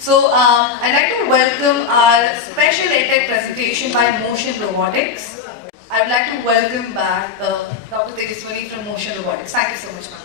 So I'd like to welcome our special EdTech presentation by Motion Robotics. I'd like to welcome back Dr. 𝗟𝗶𝗸𝗲 from Motion Robotics. Thank you so much, ma'am.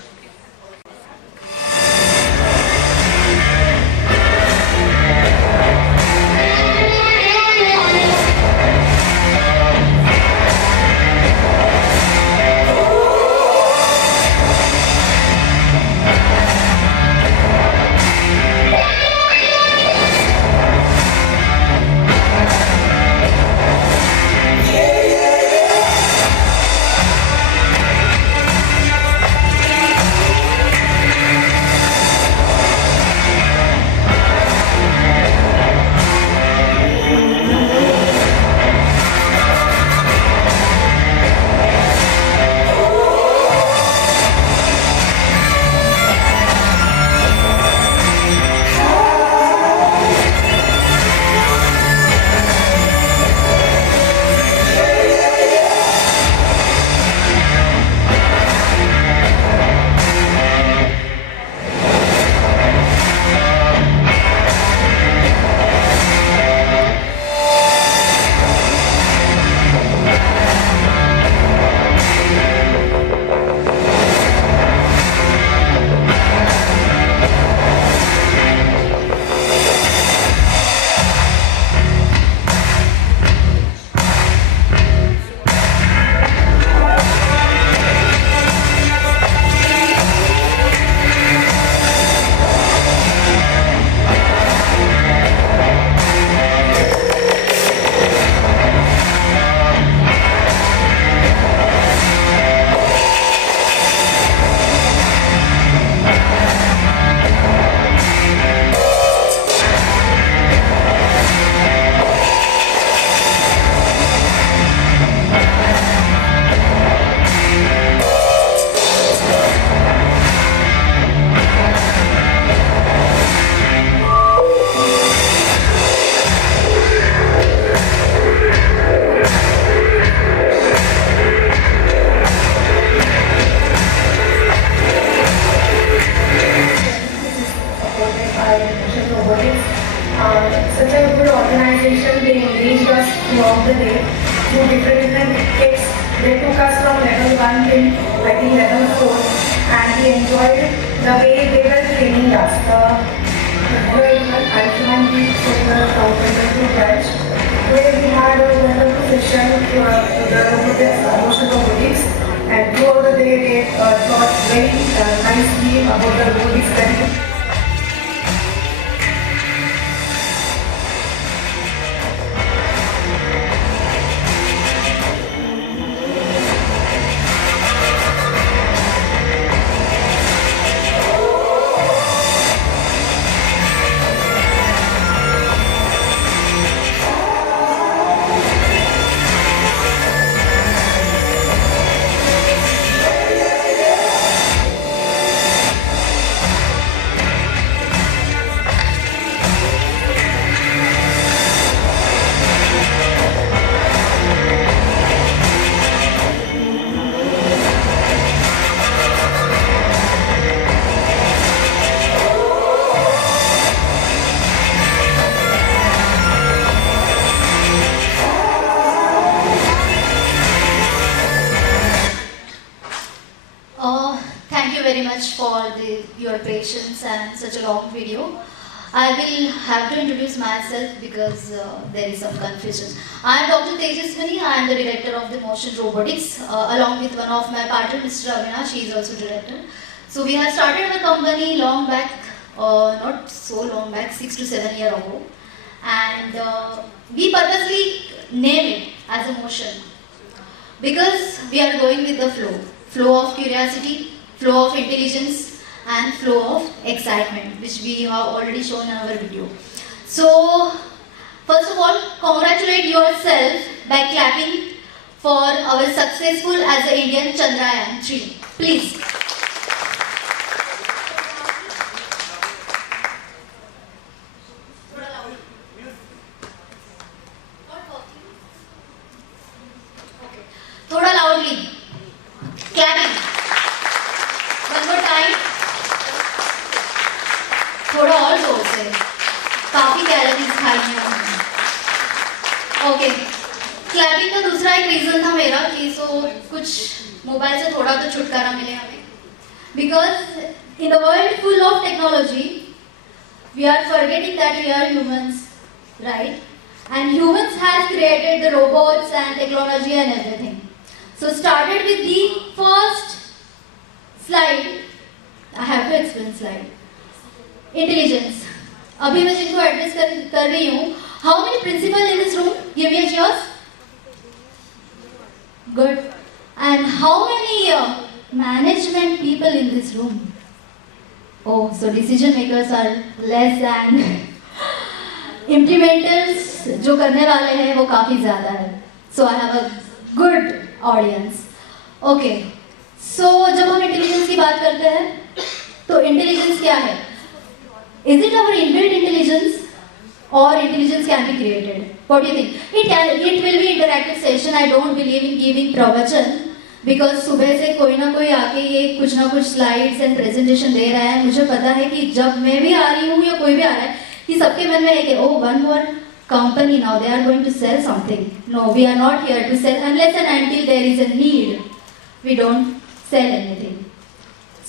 Robotics. Such a good organization, they engaged us throughout the day through different kits. They took us from level 1 till I think level 4, and we enjoyed the way they were training us. I can't be from branch where we had a wonderful session to the Motion Robotics, and throughout the day they taught very nicely about the robotics benefits. Thank you very much for your patience and such a long video. I will have to introduce myself because there is some confusion. I am Dr. 𝗟𝗶𝗸𝗲. I am the director of the Motion Robotics along with one of my partners, Mr. Avinash. She is also director. So we have started our company long back, not so long back, 6 to 7 years ago. And we purposely named it as a motion because we are going with the flow. Flow of curiosity, flow of intelligence, and flow of excitement, which we have already shown in our video. So, first of all, congratulate yourself by clapping for our successful as the Indian Chandrayaan-3. Please. Thoda loudly. Clapping. One more time. थोड़ा और जोर से. बधाइयाँ। Okay, clapping का दूसरा एक reason था मेरा कि कुछ मोबाइल से थोड़ा तो छुटकारा मिले हमें, because in the world full of technology we are forgetting that we are humans, right? And humans has created the robots and technology and everything. So started with the first slide. I have to explain slide. Intelligence. अभी मैं जिनको address कर रही हूँ. How many principal in this room? Give me a cheers. Good. And how many management people in this room? Oh, so decision makers are less than implementers जो करने वाले हैं वो काफ़ी ज़्यादा है. So I have a good audience. Okay. So जब हम intelligence की बात करते हैं तो intelligence क्या है? Is it our inbuilt intelligence or intelligence can be created? What do you think? It will be interactive session. I don't believe in giving प्रवचन. बिकॉज सुबह से कोई ना कोई आके ये कुछ ना कुछ स्लाइड्स एंड प्रेजेंटेशन दे रहा है. मुझे पता है कि जब मैं भी आ रही हूँ या कोई भी आ रहा है कि सबके मन में है कि oh one more company now they are going to sell something. No, we are not here to sell unless and until there is a need. We don't sell anything.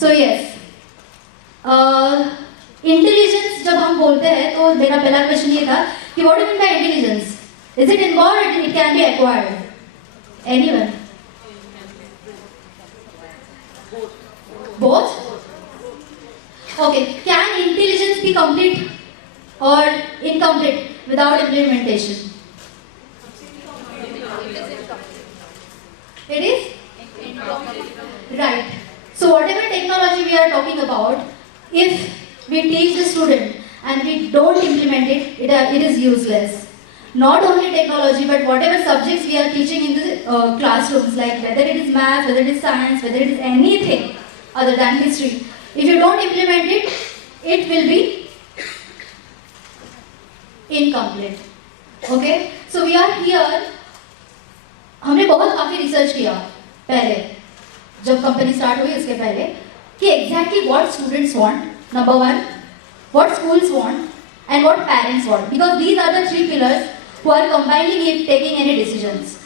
So yes, intelligence जब हम बोलते हैं तो मेरा पहला question ये था कि what do mean by intelligence? Is it inborn? It can be acquired? Anyone? Both? Okay. Can intelligence be complete or incomplete without implementation? It is? Right. So whatever technology we are talking about, if we teach the student and we don't implement it, it is useless. Not only technology, but whatever subjects we are teaching in the classrooms, like whether it is math, whether it is science, whether it is anything other than history, if you don't implement it, it will be incomplete. Okay? So we are here. हमने बहुत काफी research किया पहले, जब company start हुई उसके पहले, कि exactly what students want, number one, what schools want, and what parents want, because these are the three pillars who are combining in taking any decisions.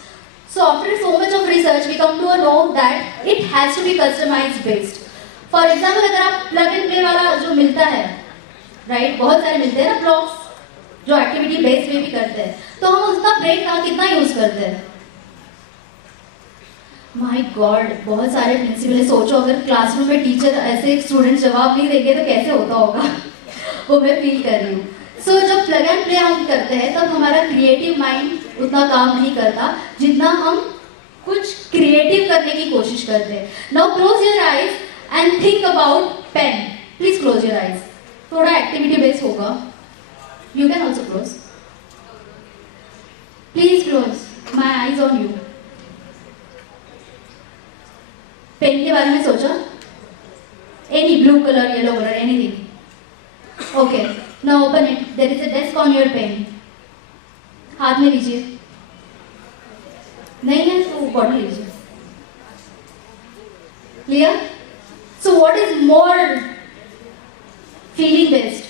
So after so much of research, we come to know that it has to be customized based. For example, अगर आप plug and play वाला जो मिलता है, right? बहुत सारे मिलते हैं ना blocks जो activity based में भी करते हैं, तो हम उसका brain का कितना यूज करते हैं? My God, बहुत सारे प्रिंसिपल. सोचो अगर क्लासरूम में टीचर ऐसे स्टूडेंट जवाब नहीं देंगे तो कैसे होता होगा. वो मैं फील कर रही हूँ. सो जब प्लग एंड प्ले हम करते हैं तब हमारा क्रिएटिव माइंड उतना काम नहीं करता जितना हम कुछ क्रिएटिव करने की कोशिश करते हैं. Now close your eyes and think about pen. Please close your eyes. थोड़ा एक्टिविटी बेस्ड होगा. You can also close. Please close. My eyes on you. Pen के बारे में सोचा? Any blue colour, yellow colour, anything. Okay, now open it. There is a desk on your pen. हाथ में लीजिए. नहीं है तो बॉटल लीजिए. Clear? So what is more feeling based?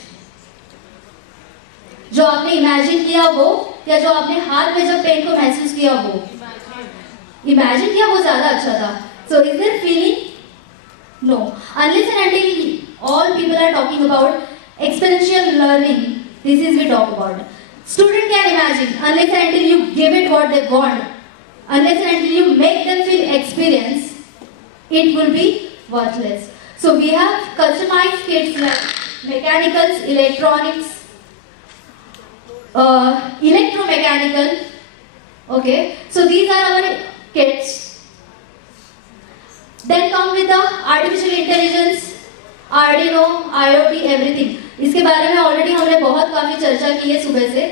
जो आपने इमेजिन किया वो, या जो आपने हाथ में जब पेन को महसूस किया वो? इमेजिन किया वो ज्यादा अच्छा था. So is there feeling? No. Unless and until all people are talking about exponential learning, this is we talk about. Student can imagine, unless and until you give it what they want, unless and until you make them feel experience, it will be worthless. So we have customized kits like mechanicals, electronics, electromechanical. Okay, so these are our kits. Then come with the artificial intelligence, Arduino, IoT, everything. इसके बारे में already हमने बहुत काफी चर्चा की है सुबह से.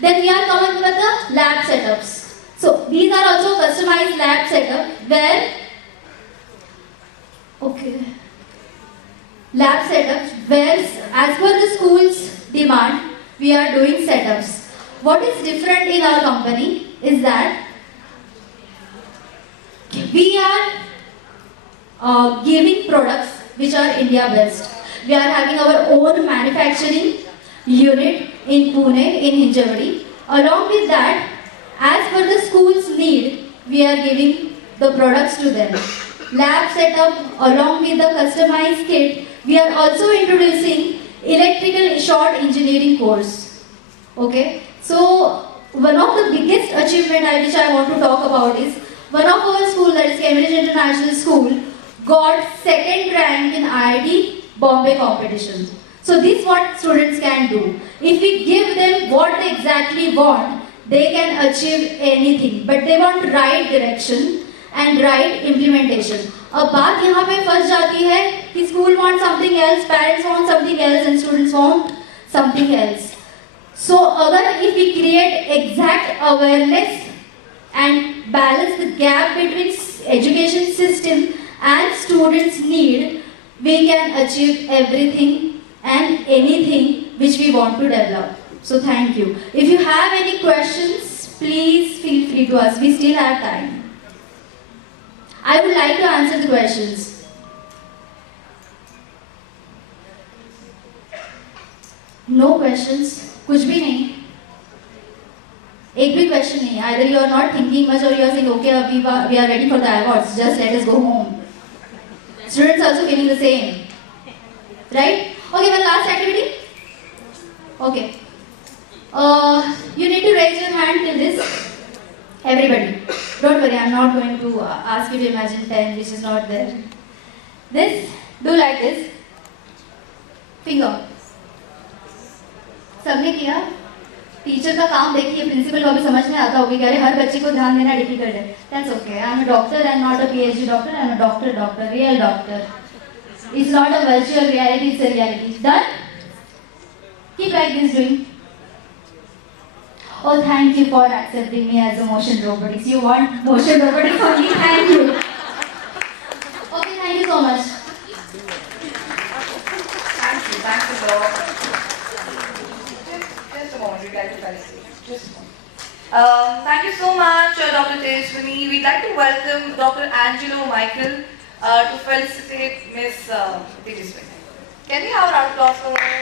Then we are coming with the lab setups. So these are also customized lab setup where, okay, lab setups where as per the school's demand we are doing setups. What is different in our company is that we are giving products which are India based. We are having our own manufacturing unit in Pune, in 𝗟𝗶𝗸𝗲. Along with that, as per the school's need, we are giving the products to them. Lab setup along with the customized kit, we are also introducing electrical short engineering course. Okay, so one of the biggest achievement which I want to talk about is one of our school, that is Cambridge International School, got second rank in IIT Bombay competition. So this is what students can do. If we give them what they exactly want, they can achieve anything. But they want right direction and right implementation. अब बात यहाँ पे फंस जाती है कि school want something else, parents want something else, and students want something else. So अगर if we create exact awareness and balance the gap between education system and students' need, we can achieve everything and anything which we want to develop. So thank you. If you have any questions, please feel free to ask. We still have time. I would like to answer the questions. No questions? कुछ भी नहीं? एक भी question नहीं. Either you are not thinking much or you are saying, okay, we are ready for the awards. Just let us go home. Students also feeling the same. Right? Okay, one last activity. Okay. You need to raise your hand till this. Everybody. Don't worry, I'm not going to ask you to imagine 10 which is not there. This. Do like this. Finger. सबने किया? Teacher का काम देखिए, principal को अभी समझ में आता होगी कि अरे हर बच्चे को ध्यान देना डिफिकल्ट है. That's okay. I'm a doctor and not a PhD doctor. I'm a doctor, real doctor. It's not a virtual reality, it's a reality. Done? Keep like this doing. Oh, thank you for accepting me as a motion robotics. You want motion robotics only? Thank you. Okay, thank you so much. Thanks a lot. Just a moment, we'd like to felicitate. Just a moment. Thank you so much, Dr. 𝗟𝗶𝗸𝗲. We'd like to welcome Dr. 𝗟𝗶𝗸𝗲 to felicitate Miss 𝗙cie. Can we have a round of applause for her?